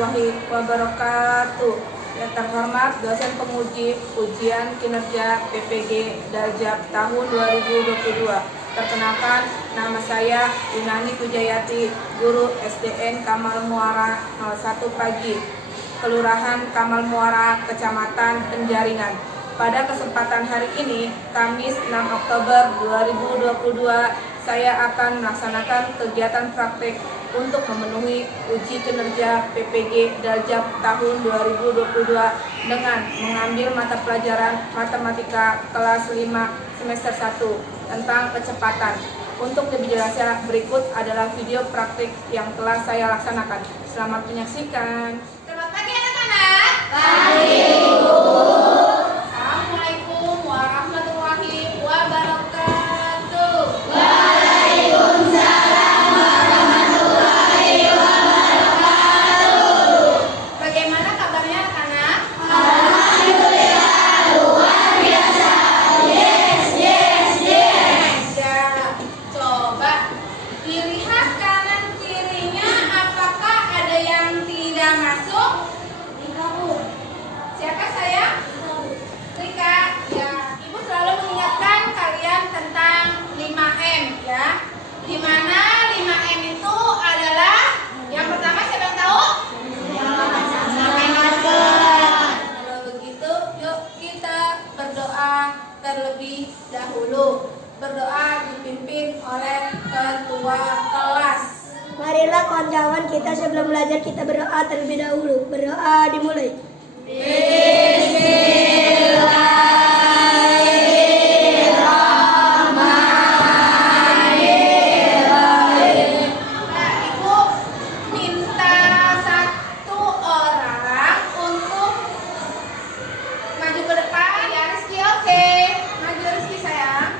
warahmatullahi wabarakatuh. Yang terhormat dosen penguji ujian kinerja PPG Daljab tahun 2022. Perkenalkan, nama saya Yunani Pujayati, guru SDN Kamal Muara 01 Pagi, Kelurahan Kamal Muara, Kecamatan Penjaringan. Pada kesempatan hari ini, Kamis 6 Oktober 2022, saya akan melaksanakan kegiatan praktek untuk memenuhi uji kinerja PPG Daljab tahun 2022 dengan mengambil mata pelajaran matematika kelas 5 semester 1 tentang kecepatan. Untuk lebih jelasnya, berikut adalah video praktik yang telah saya laksanakan. Selamat menyaksikan. Selamat pagi anak-anak. Pagi, Bu. Assalamualaikum warahmatullahi wabarakatuh. Waalaikumsalam warahmatullahi wabarakatuh. Bagaimana kabarnya anak-anak? Alhamdulillah, luar biasa. Yes, yes, yes. Ya, coba dilihat kanan kirinya, apakah ada yang tidak masuk? Siapa sayang? Rika. Ya, Ibu selalu mengingatkan kalian tentang 5M ya. Di mana 5M itu adalah yang pertama, siapa yang tahu? Kalau begitu, yuk kita berdoa terlebih dahulu. Berdoa dipimpin oleh ketua kelas. Marilah kawan-kawan kita sebelum belajar kita berdoa terlebih dahulu. Berdoa dimulai. Nah, Ibu minta satu orang untuk maju ke depan. Ya, Rizky, oke. Maju Rizky sayang.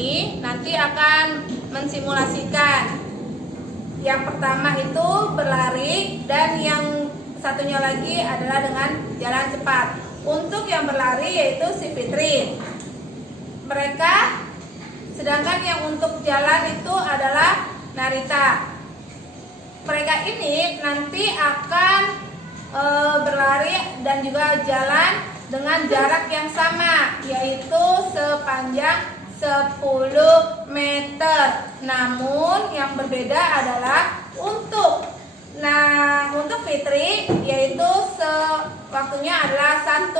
ini nanti akan mensimulasikan. Yang pertama itu berlari dan yang satunya lagi adalah dengan jalan cepat. Untuk yang berlari yaitu si Fitri. Mereka, sedangkan yang untuk jalan itu adalah Narita. Mereka ini nanti akan berlari dan juga jalan dengan jarak yang sama, yaitu sepanjang 10 meter. Namun yang berbeda adalah untuk Fitri yaitu waktunya adalah 1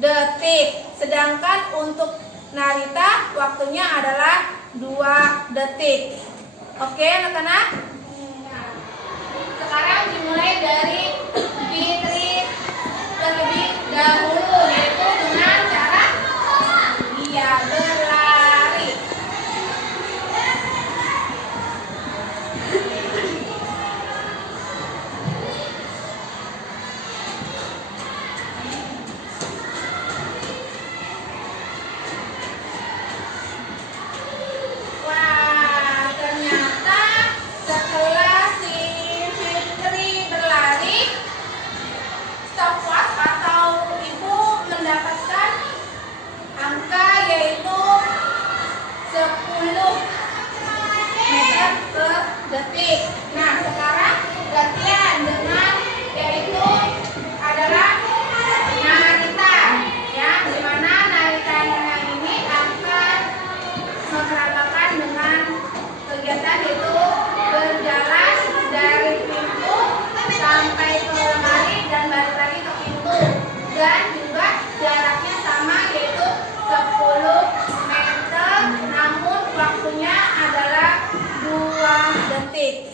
detik. Sedangkan untuk Narita waktunya adalah 2 detik. Oke, anak-anak? Sekarang dimulai dari Fitri terlebih dahulu, yaitu dengan cara dia berlari. Wah, ternyata setelah si Fitri berlari, stopwatch atau ibu mendapatkan angka yaitu 10 meter per detik. Nah, sekarang latihan dengan yaitu adalah Narita, ya, di mana Naritanya ini akan memperagakan dengan kegiatan itu berjalan dari pintu sampai ke lemari dan balik lagi ke pintu, dan juga jaraknya sama yaitu 10 meter, namun waktunya adalah 2 detik.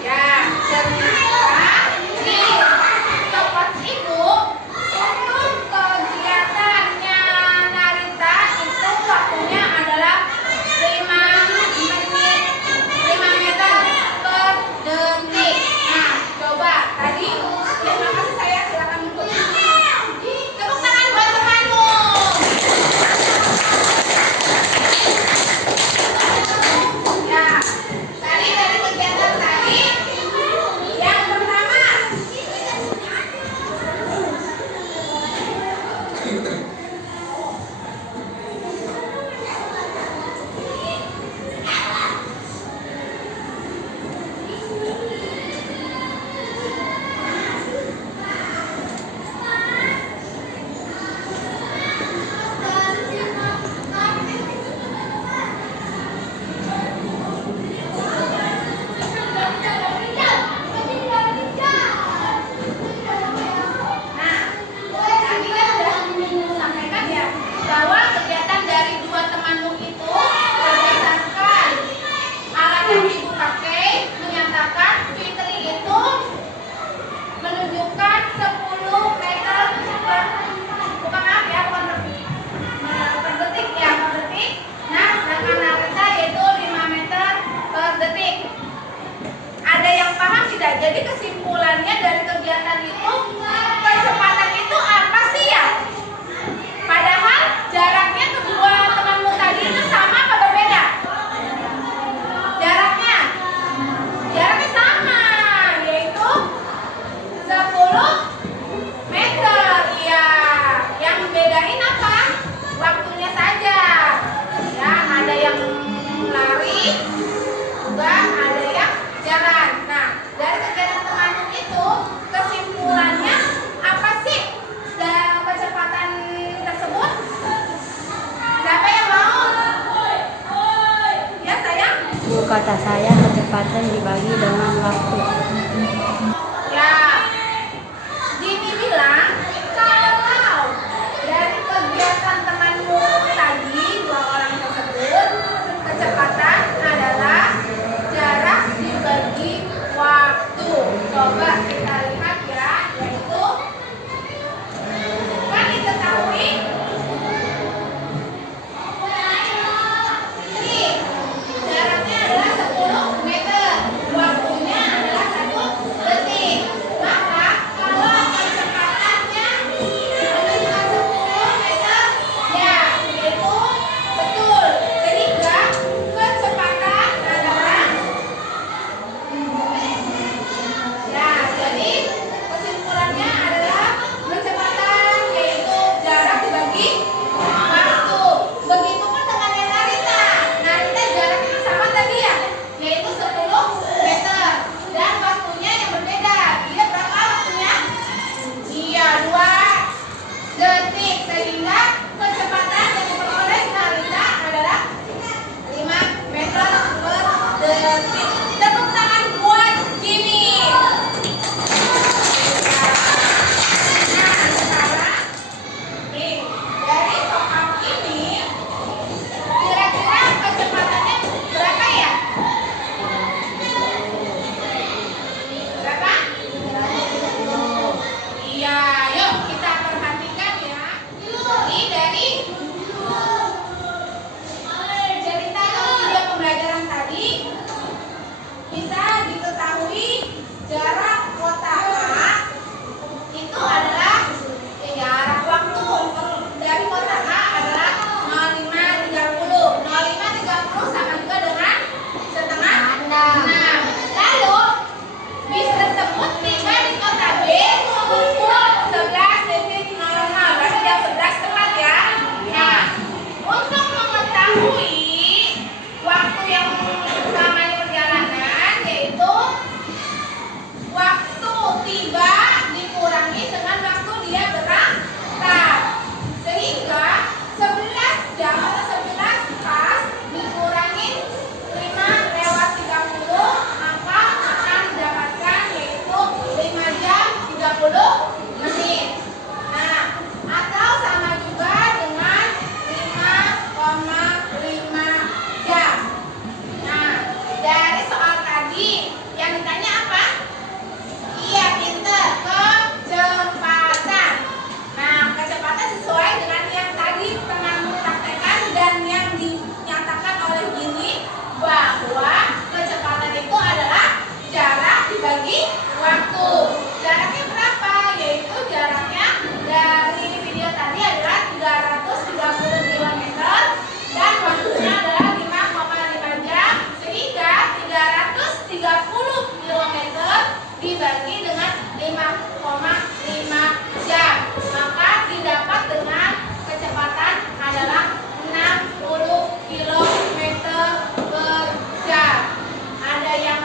Ya, ternyata di stopwatch ibu untuk kegiatannya Narita itu waktunya adalah 5 meter per detik. Nah, coba tadi terima kasih, saya silakan duduk. Tepuk tangan buat temanmu. Ya, tadi dari kegiatan tadi yang pertama tadi kan sudah sampaikan ya bahwa kegiatan dari dua temanmu itu berdasarkan alat yang ibu pakai menyatakan Fitri itu menunjukkan 10 meter per detik ya, per detik. Nah, sedangkan Narita yaitu 5 meter per detik. Ada yang paham tidak? Jadi kesimpulannya dari kegiatan itu, kecepatan itu apa sih ya? Padahal jaraknya kedua temanmu tadi itu sama apa berbeda? Jaraknya sama, yaitu 10 meter. Ya, yang bedain apa? Waktunya saja. Ya, ada yang lari, juga ada yang jalan. Nah, dari kegiatan temanmu itu kesimpulannya apa sih kecepatan tersebut? Siapa yang mau? Ya, sayang. Bu, kata saya kecepatan dibagi dengan waktu. Ya, Jimmy bilang kalau dari kegiatan temanmu tadi, dua orang tersebut, kecepatan adalah jarak dibagi waktu. Coba kita lihat ya, yaitu kan diketahui ini jaraknya adalah 10 5,5 jam. Maka didapat dengan kecepatan adalah 60 km per jam. Ada yang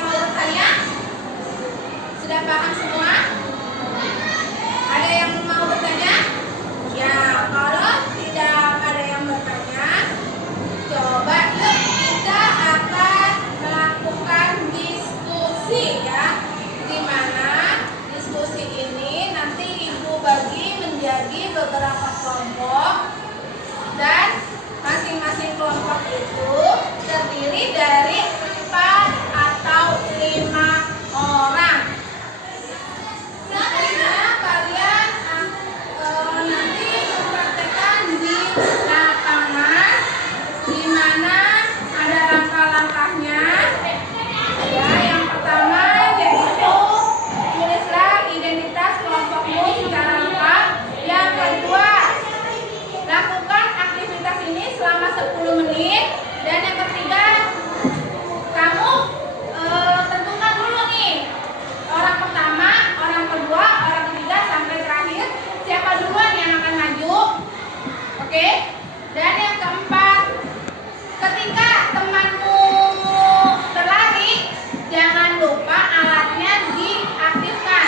mau bertanya? Sudah paham semua? Ada yang mau bertanya? Ya, kalau tidak ada yang bertanya, coba yuk kita akan melakukan diskusi ya. Di mana diskusi ini nanti Ibu bagi menjadi beberapa kelompok dan masing-masing kelompok itu terdiri dari 4 atau 5 orang. Nantinya kalian nanti mempraktekkan di lapangan, di mana ada langkah-langkahnya. Ya, yang pertama yaitu tulislah identitas kelompokmu secara lengkap. Yang kedua, lakukan aktivitas ini selama 10 menit. Dan yang ketiga, kamu tentukan dulu nih orang pertama, orang kedua, orang ketiga sampai terakhir siapa duluan yang akan maju. Oke? Dan yang keempat, ketika temanmu berlari, jangan lupa alatnya diaktifkan.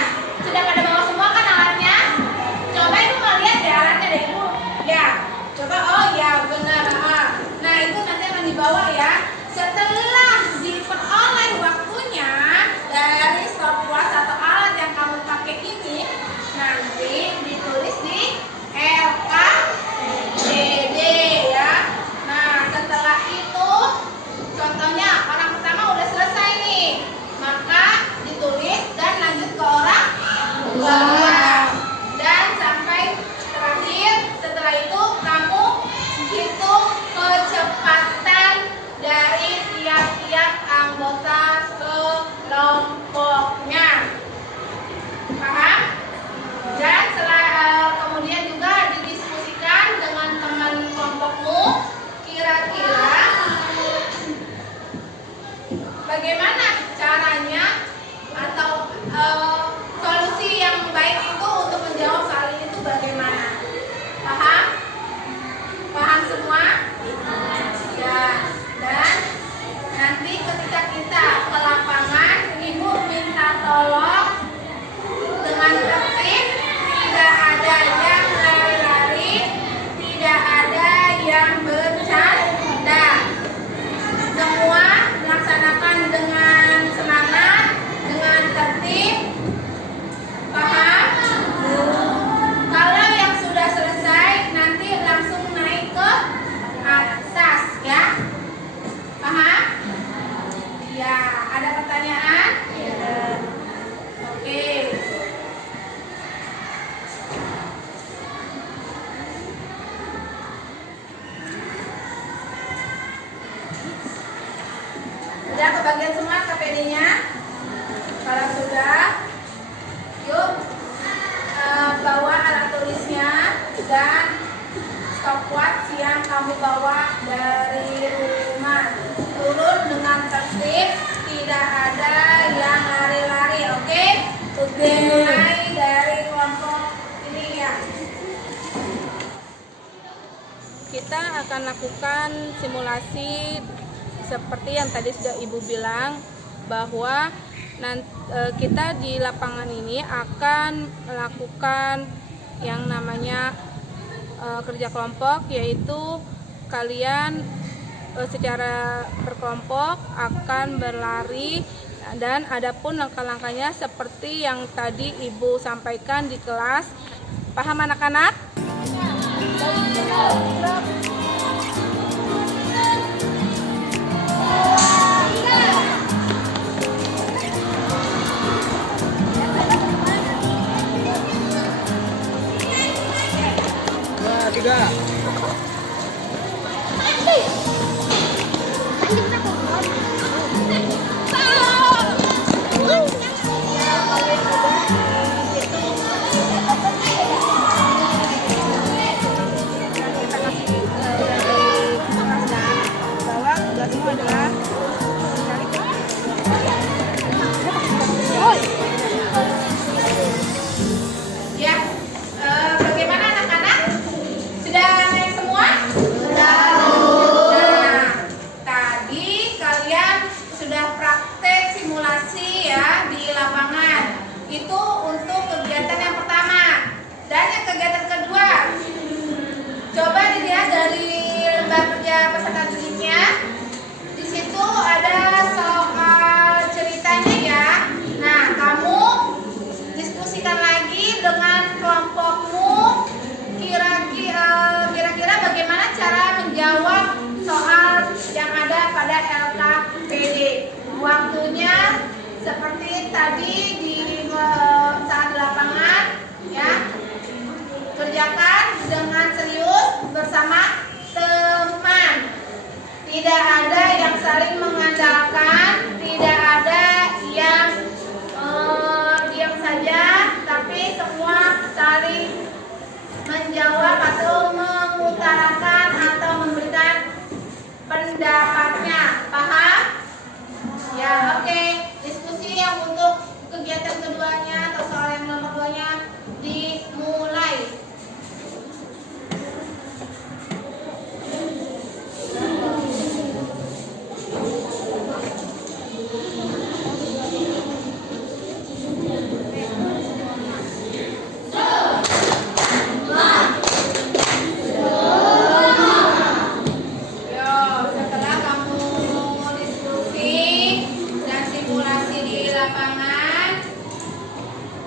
Sudah pada bawa semua kan alatnya? Coba Ibu mau lihat ya alatnya deh Ibu. Ya, coba. Oh ya benar. Nah itu nanti akan dibawa ya. Setelah diperoleh waktunya dari stopwatch atau alat yang kamu pakai ini, nanti ditulis di LKDD ya. Nah setelah itu, contohnya orang pertama udah selesai nih, maka ditulis dan lanjut ke orang kedua dan sampai terakhir. Setelah itu kamu hitung kecepatan dari tiap-tiap anggota kelompoknya. Paham? Dan kemudian juga didiskusikan dengan teman kelompokmu, kira-kira bagaimana caranya atau solusi yang baik itu untuk menjawab soal ini itu bagaimana. Paham? Paham semua? Ya. Dan nanti ketika kita ke lapangan, Ibu minta tolong dengan tertib, tidak ada yang lari-lari, tidak ada yang bercanda. Semua melaksanakan dengan semangat, dengan tertib. Paham? Kalau yang sudah selesai, nanti langsung naik ke atas ya. Paham? Ya, ada pertanyaan? Ya. Oke. Sudah kebagian semua KPD-nya? Kalau sudah, yuk bawa alat tulisnya dan stopwatch yang kamu bawa dari rumah. Turun dengan tertib, tidak ada yang lari-lari, oke? Mulai dari kelompok ini ya. Kita akan lakukan simulasi seperti yang tadi sudah Ibu bilang, bahwa kita di lapangan ini akan melakukan yang namanya kerja kelompok, yaitu kalian secara berkelompok akan berlari, dan adapun langkah-langkahnya seperti yang tadi Ibu sampaikan di kelas. Paham anak-anak? Tiga. peserta didiknya. Di situ ada soal ceritanya ya. Nah, kamu diskusikan lagi dengan kelompokmu. Kira-kira bagaimana cara menjawab soal yang ada pada LKPD. Waktunya seperti tadi di saat di lapangan ya. Kerjakan dengan serius bersama teman. Tidak ada yang saling mengandalkan, tidak ada yang diam saja, tapi semua saling menjawab atau mengutarakan atau memberikan pendapatnya. Paham? Ya, oke. Diskusi yang untuk kegiatan keduanya atau soal yang nomor 2-nya dimulai. Setelah kamu diskusi dan simulasi di lapangan,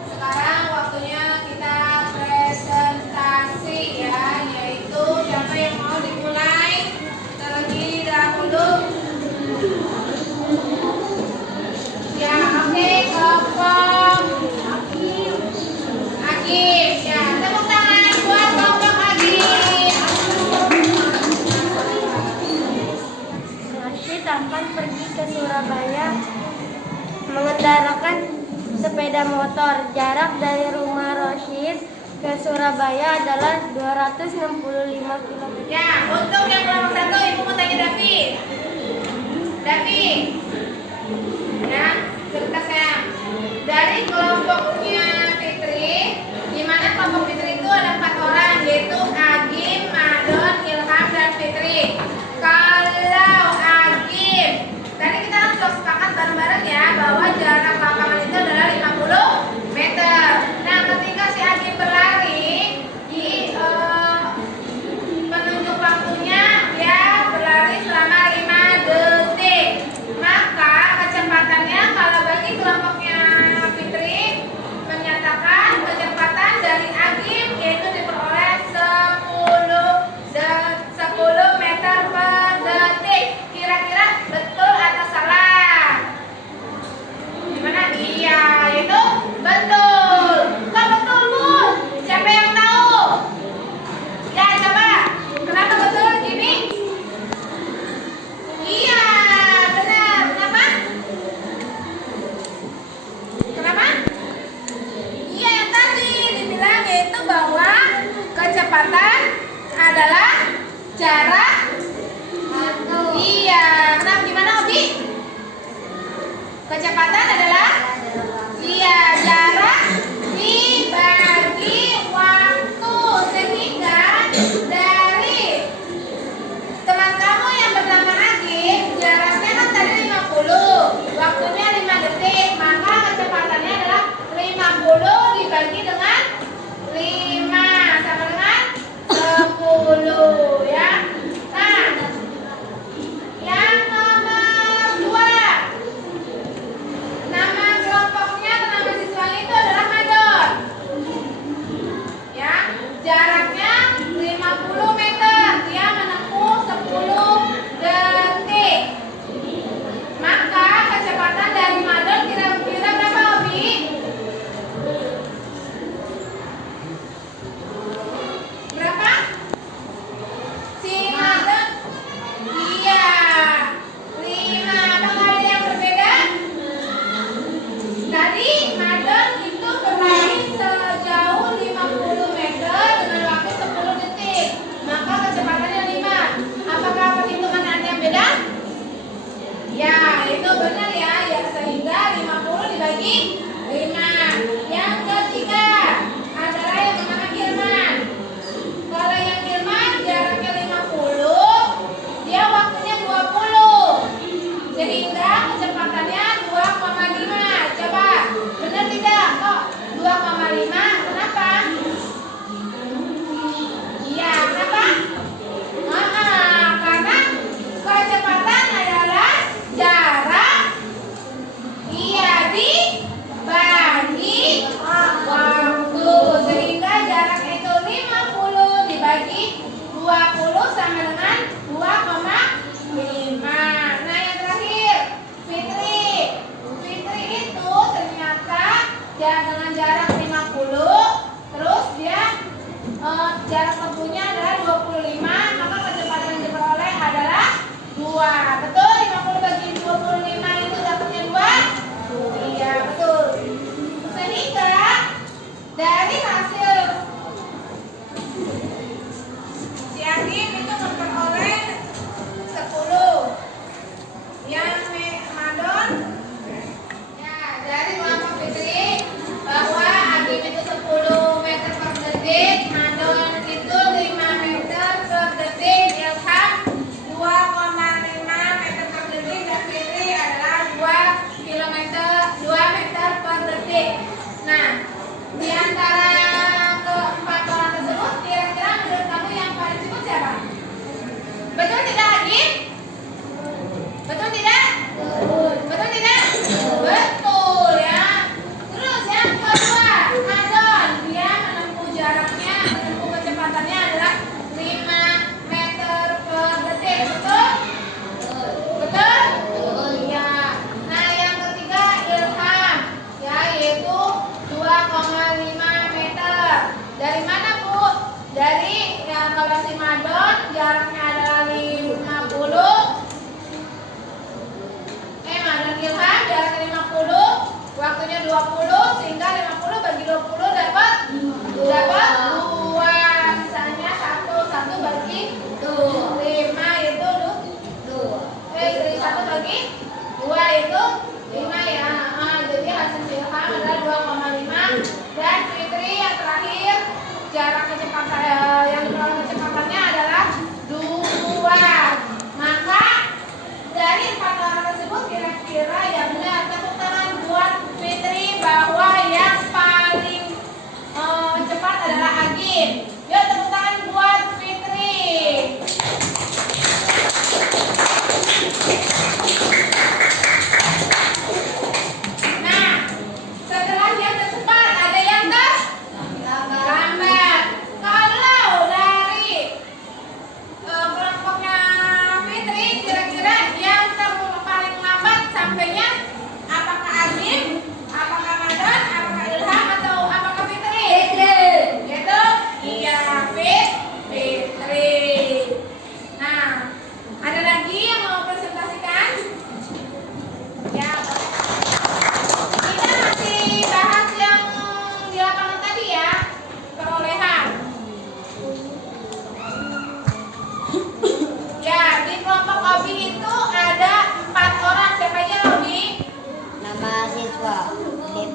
sekarang waktunya kita presentasi ya, yaitu siapa yang mau dimulai terlebih dahulu. Ya, oke, kelompok Agim. Ya, tepuk tangan buat kelompok Agim. Rashid akan pergi ke Surabaya mengendaраkan sepeda motor. Jarak dari rumah Rashid ke Surabaya adalah 265 km. Ya, untuk yang kelompok 1, Ibu mau tanya Davi. Davi. Ya, cerita saya. Dari kelompoknya Fitri, di mana kelompok Fitri itu ada 4 orang, yaitu Agim, Madon, Ilham, dan Fitri. Kalau Agim, tadi kita kan sudah sepakat bareng-bareng ya bahwa jarak lapangan itu adalah 50 meter. Nah, ketika si Agim berlari di penunjuk waktunya, dia berlari selama 5 detik. Maka kecepatannya kalau bagi kelompoknya Fitri menyatakan kecepatan dari Agim yaitu diperoleh 10 meter per detik. Kira-kira betul atau salah? Gimana? Iya, itu betul. Kok betul, Bu? Siapa yang tahu? Ya, coba. Kenapa betul gini? Iya, benar. Kenapa? Kenapa? Iya, yang tadi dibilang yaitu bahwa kecepatan adalah jarak. Iya, kenapa gimana, Obi? Kecepatan adalah jarak dibagi waktu, sehingga dari teman kamu yang bernama Agim, jaraknya kan tadi 50, waktunya 5 detik, maka kecepatannya adalah 50 dibagi dengan 5 sama dengan 10 ya.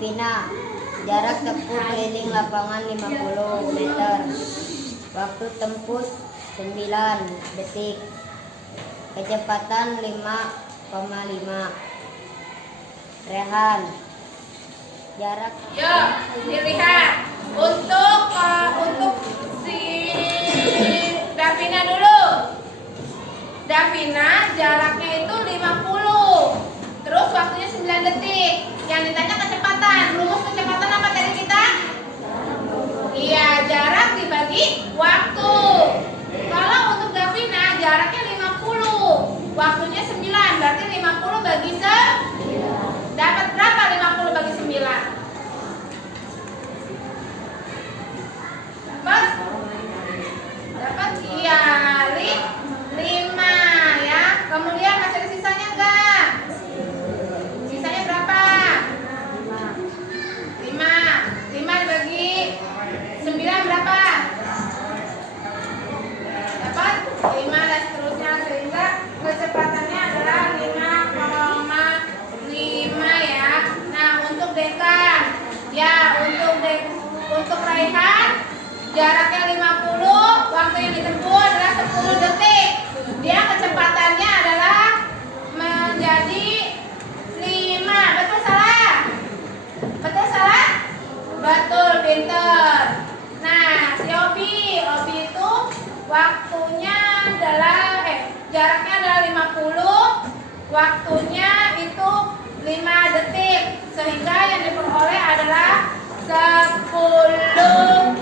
Davina, jarak tempuh keliling lapangan 50 meter, waktu tempuh 9 detik, kecepatan 5,5. Rehan, jarak. Yuk, dilihat untuk si Davina dulu. Davina jaraknya itu 50. Terus waktunya 9 detik. Yang ditanya kecepatan. Rumus kecepatan apa tadi kita? Iya, jarak dibagi waktu. Kalau untuk Davina jaraknya 50. Waktunya 9. Berarti 50 bagi 9. Dapat berapa 50 bagi 9? Dapat iya 5 ya. Kemudian masih ada sisanya enggak? Sisanya berapa? 5 dibagi 9 berapa? Dapat 5 dan seterusnya, sehingga kecepatannya adalah 5,5 ya. Nah, untuk dekan ya, untuk Raihan jaraknya 50, waktu yang ditempuh adalah 10 detik. Dia kecepatannya adalah menjadi 5. Betul salah? Betul salah? Betul, pinter. Nah, si Obi itu waktunya adalah jaraknya adalah 50, waktunya itu 5 detik, sehingga yang diperoleh adalah 10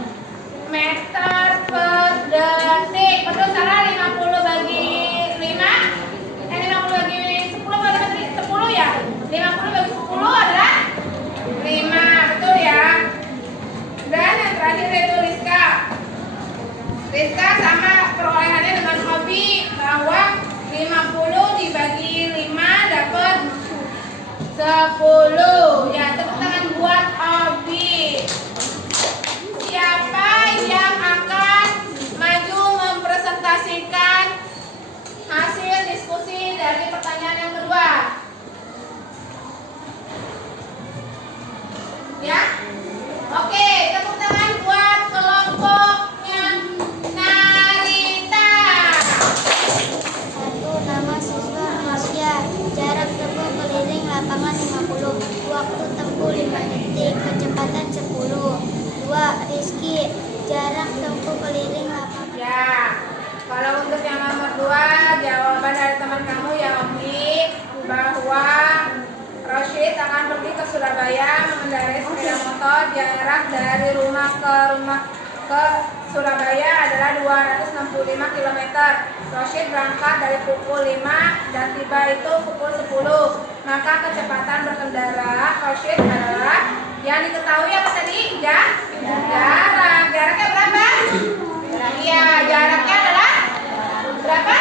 meter per detik. Betul salah? 50 bagi 5 50 bagi 10 berarti 10 ya. 50 bagi 10 adalah 5. Betul ya. Dan yang terakhir yaitu Rizka. Rizka sama perolehannya dengan Obi, bahwa 50 dibagi 5 dapat 10. Ya, tepuk tangan buat Obi. Siapa yang akan maju mempresentasikan hasil diskusi dari pertanyaan yang kedua? Ya? Oke, tepuk tangan buat kelompoknya Narita. 1. Nama siswa Asia, jarak tempuh keliling lapangan 50, waktu tempuh 5 detik, kecepatan 10. 2. Rizky, jarak tempuh keliling lapangan. Ya, kalau untuk yang nomor 2, jawaban dari teman kamu ya Omi, bahwa Rashid akan pergi ke Surabaya mengendarai sepeda motor. Jarak dari rumah ke Surabaya adalah 265 km. Rashid berangkat dari pukul 5 dan tiba itu pukul 10. Maka kecepatan berkendara Rashid adalah yang diketahui apa tadi? Jaraknya berapa? Iya, jaraknya adalah berapa?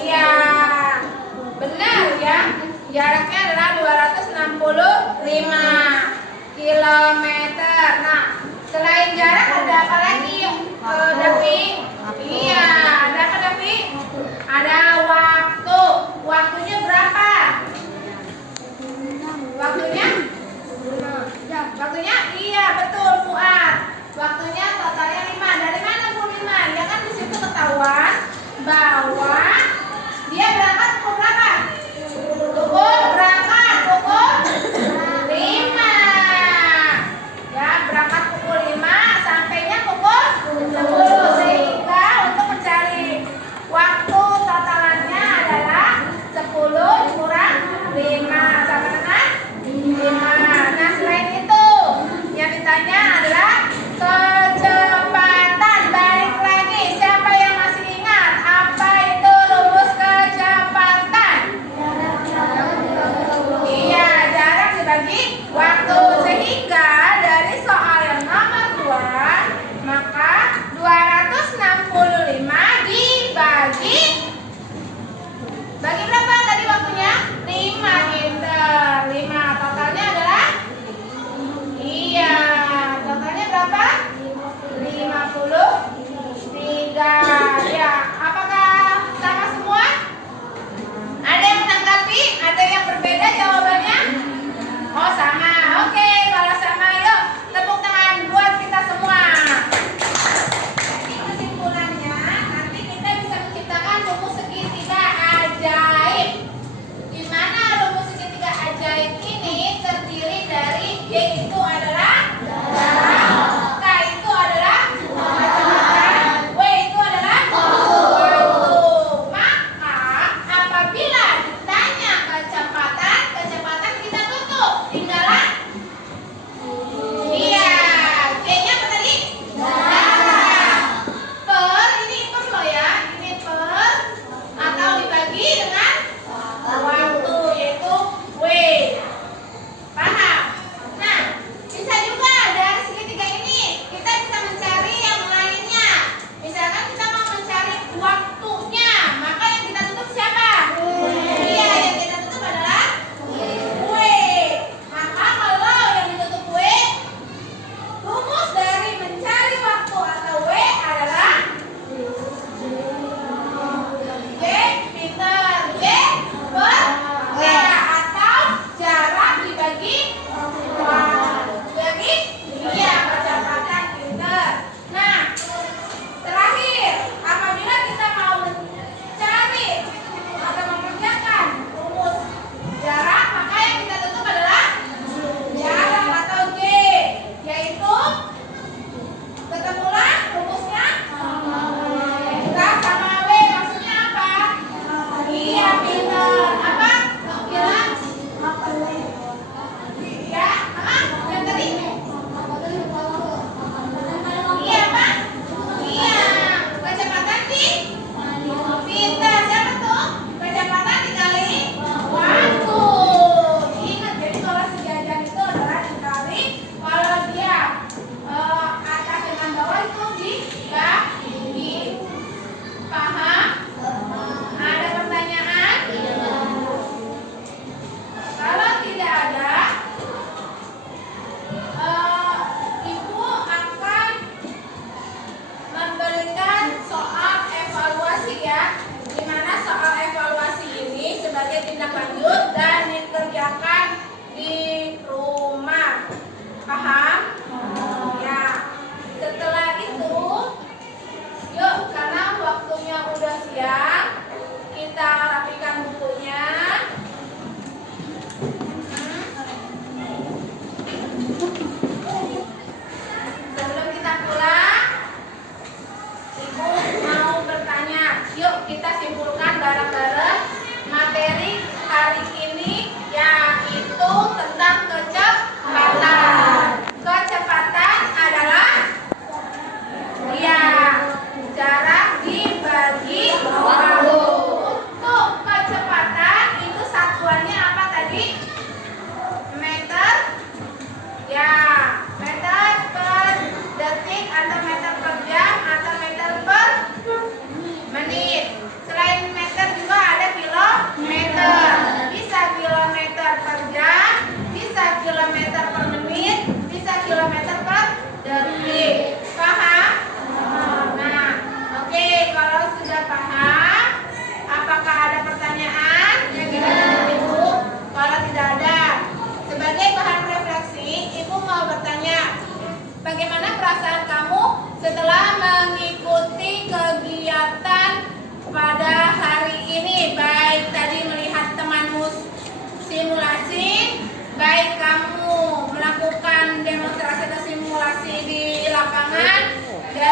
Iya, benar ya. Jaraknya adalah 265 km. Nah, selain jarak ada apa lagi, Davi? Iya, ada apa Davi? Ada waktu. Waktunya berapa? Waktunya? Iya, betul Fuad. Waktunya totalnya 5. Dari mana 5? Ya kan di situ ketahuan bahwa dia berangkat pukul berapa? Pukul 5. Ya, berangkat pukul 5, sampainya pukul 10.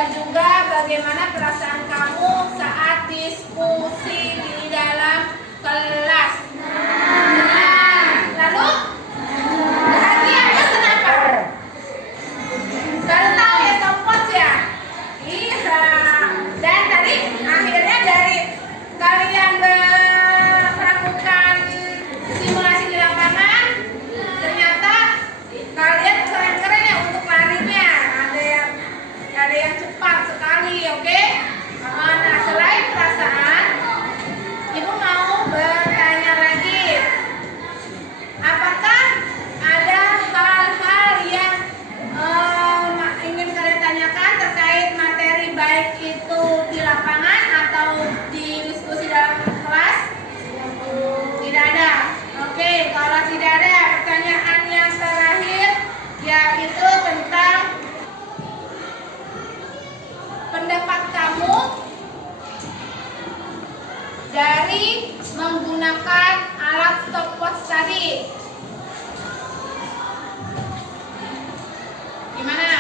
dan juga bagaimana perasaan kamu saat diskusi di dalam kelas. Lalu bahagia ya, kenapa? Baru tahu ya kompos ya? Iya. Dan tadi akhirnya dari kalian melakukan simulasi di lapangan, ternyata kalian keren-keren ya untuk larinya. Ada yang cepat sekali, oke? Nah, selain perasaan, Ibu mau bertanya lagi. Apakah ada hal-hal yang ingin kalian tanyakan terkait materi, baik itu di lapangan atau di diskusi dalam kelas? Tidak ada. Oke, kalau tidak ada, pertanyaan yang terakhir yaitu tentang pendapat kamu dari menggunakan alat stopwatch tadi. Gimana?